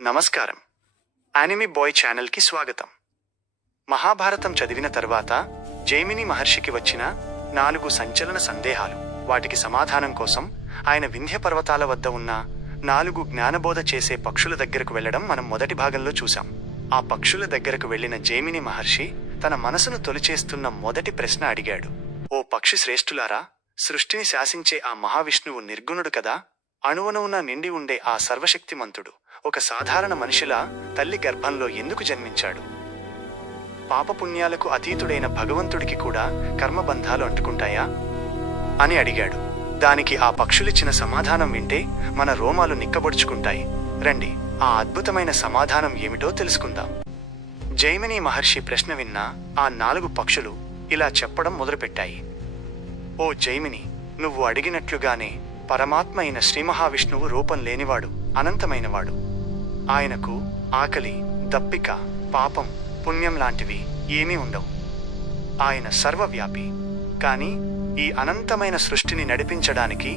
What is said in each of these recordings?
నమస్కారం. Anime bye ఛానల్కి స్వాగతం. మహాభారతం చదివిన తర్వాత జైమిని మహర్షికి వచ్చిన 4 సంచలన సందేహాలు, వాటికి సమాధానం కోసం ఆయన వింధ్య పర్వతాల వద్ద ఉన్న 4 జ్ఞానబోధ చేసే పక్షుల దగ్గరకు వెళ్లడం మనం మొదటి భాగంలో చూశాం. ఆ పక్షుల దగ్గరకు వెళ్లిన జైమిని మహర్షి తన మనసును తొలిచేస్తున్న మొదటి ప్రశ్న అడిగాడు. ఓ పక్షి శ్రేష్ఠులారా, సృష్టిని శాసించే ఆ మహావిష్ణువు నిర్గుణుడు కదా? అణువణువున నిండి ఉండే ఆ సర్వశక్తిమంతుడు ఒక సాధారణ మనిషిలా తల్లి గర్భంలో ఎందుకు జన్మించాడు? పాపపుణ్యాలకు అతీతుడైన భగవంతుడికి కూడా కర్మబంధాలు అంటుకుంటాయా అని అడిగాడు. దానికి ఆ పక్షులిచ్చిన సమాధానం వింటే మన రోమాలు నిక్కబొడుచుకుంటాయి. రండి, ఆ అద్భుతమైన సమాధానం ఏమిటో తెలుసుకుందాం. జైమిని మహర్షి ప్రశ్న విన్న ఆ 4 పక్షులు ఇలా చెప్పడం మొదలుపెట్టాయి. ఓ జైమిని, నువ్వు అడిగినట్లుగానే పరమాత్మ అయిన శ్రీ మహావిష్ణువు రూపం లేనివాడు, అనంతమైనవాడు. ఆయనకు ఆకలి, దప్పిక, పాపం, పుణ్యం లాంటివి ఏమీ ఉండవు. ఆయన సర్వవ్యాపి. కానీ ఈ అనంతమైన సృష్టిని నడిపించడానికి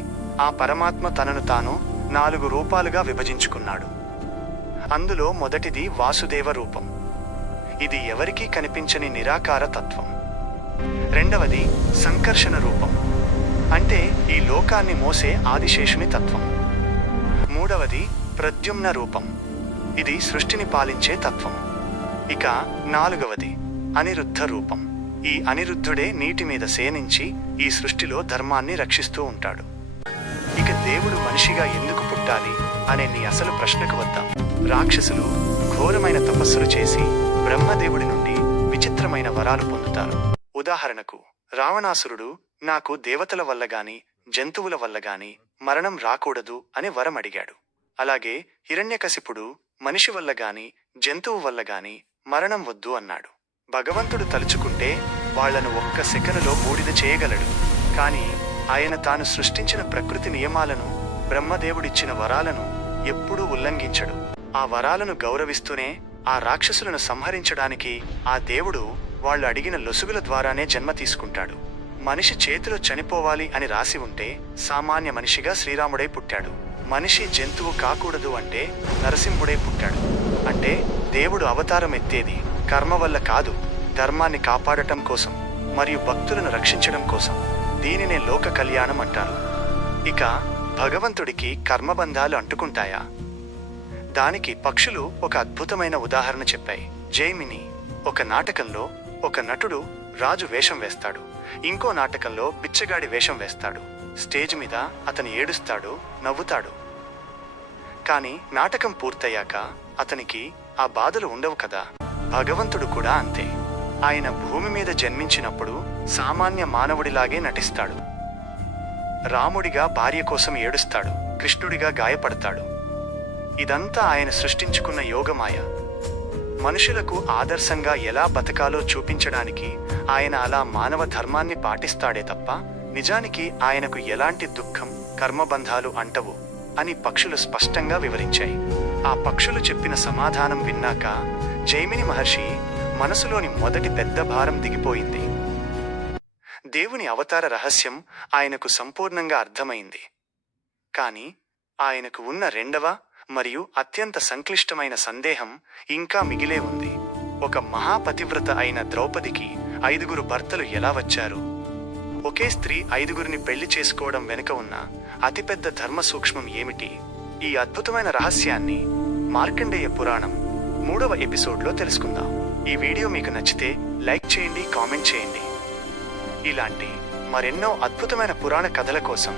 ఆ పరమాత్మ తనను తాను 4 రూపాలుగా విభజించుకున్నాడు. అందులో మొదటిది వాసుదేవ రూపం. ఇది ఎవరికీ కనిపించని నిరాకార తత్వం. రెండవది సంకర్షణ రూపం, అంటే ఈ లోకాన్ని మోసే ఆదిశేషుని తత్వం. మూడవది ప్రద్యుమ్న రూపం, ఇది సృష్టిని పాలించే తత్వం. ఇక 4వది అనిరుద్ధ రూపం. ఈ అనిరుద్ధుడే నీటి మీద శయనించి ఈ సృష్టిలో ధర్మాన్ని రక్షిస్తూ ఉంటాడు. ఇక దేవుడు మనిషిగా ఎందుకు పుట్టాలి అనే నీ అసలు ప్రశ్నకు వద్దాం. రాక్షసులు ఘోరమైన తపస్సులు చేసి బ్రహ్మదేవుడి నుండి విచిత్రమైన వరాలు పొందుతారు. ఉదాహరణకు రావణాసురుడు నాకు దేవతల వల్ల గాని జంతువుల వల్ల గాని మరణం రాకూడదు అని వరం అడిగాడు. అలాగే హిరణ్యకశిపుడు మనిషి వల్ల గాని జంతువు వల్ల గాని మరణం వద్దు అన్నాడు. భగవంతుడు తలుచుకుంటే వాళ్లను ఒక్క సెకనులో బూడిద చేయగలడు. కానీ ఆయన తాను సృష్టించిన ప్రకృతి నియమాలను, బ్రహ్మదేవుడిచ్చిన వరాలను ఎప్పుడూ ఉల్లంఘించడు. ఆ వరాలను గౌరవిస్తూనే ఆ రాక్షసులను సంహరించడానికి ఆ దేవుడు వాళ్ళు అడిగిన లొసుగుల ద్వారానే జన్మ తీసుకుంటాడు. మనిషి చేతిలో చనిపోవాలి అని రాసి ఉంటే సామాన్య మనిషిగా శ్రీరాముడై పుట్టాడు. మనిషి జంతువు కాకూడదు అంటే నరసింహుడై పుట్టాడు. అంటే దేవుడు అవతారం ఎత్తేది కర్మ వల్ల కాదు, ధర్మాన్ని కాపాడటం కోసం మరియు భక్తులను రక్షించడం కోసం. దీనినే లోక కళ్యాణం అంటారు. ఇక భగవంతుడికి కర్మబంధాలు అంటుకుంటాయా? దానికి పక్షులు ఒక అద్భుతమైన ఉదాహరణ చెప్పాయి. జైమిని, ఒక నాటకంలో ఒక నటుడు రాజు వేషం వేస్తాడు. ఇంకో నాటకంలో బిచ్చగాడి వేషం వేస్తాడు. స్టేజ్ మీద అతను ఏడుస్తాడు, నవ్వుతాడు. కానీ నాటకం పూర్తయ్యాక అతనికి ఆ బాధలు ఉండవు కదా. భగవంతుడు కూడా అంతే. ఆయన భూమి మీద జన్మించినప్పుడు సామాన్య మానవుడిలాగే నటిస్తాడు. రాముడిగా భార్య కోసం ఏడుస్తాడు, కృష్ణుడిగా గాయపడతాడు. ఇదంతా ఆయన సృష్టించుకున్న యోగమాయ. మనుషులకు ఆదర్శంగా ఎలా బతకాలో చూపించడానికి ఆయన అలా మానవ ధర్మాన్ని పాటిస్తాడే తప్ప నిజానికి ఆయనకు ఎలాంటి దుఃఖం, కర్మబంధాలు అంటవు అని పక్షులు స్పష్టంగా వివరించాయి. ఆ పక్షులు చెప్పిన సమాధానం విన్నాక జైమిని మహర్షి మనసులోని మొదటి పెద్ద భారం దిగిపోయింది. దేవుని అవతార రహస్యం ఆయనకు సంపూర్ణంగా అర్థమైంది. కానీ ఆయనకు ఉన్న రెండవ మరియు అత్యంత సంక్లిష్టమైన సందేహం ఇంకా మిగిలే ఉంది. ఒక మహాపతివ్రత అయిన ద్రౌపదికి 5 భర్తలు ఎలా వచ్చారు? ఒకే స్త్రీ 5గురిని పెళ్లి చేసుకోవడం వెనుక ఉన్న అతిపెద్ద ధర్మ సూక్ష్మం ఏమిటి? ఈ అద్భుతమైన రహస్యాన్ని మార్కండేయ పురాణం 3వ ఎపిసోడ్లో తెలుసుకుందాం. ఈ వీడియో మీకు నచ్చితే లైక్ చేయండి, కామెంట్ చేయండి. ఇలాంటి మరెన్నో అద్భుతమైన పురాణ కథల కోసం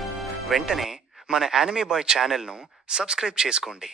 వెంటనే మన యానిమీ బాయ్ ఛానల్ను సబ్స్క్రైబ్ చేసుకోండి.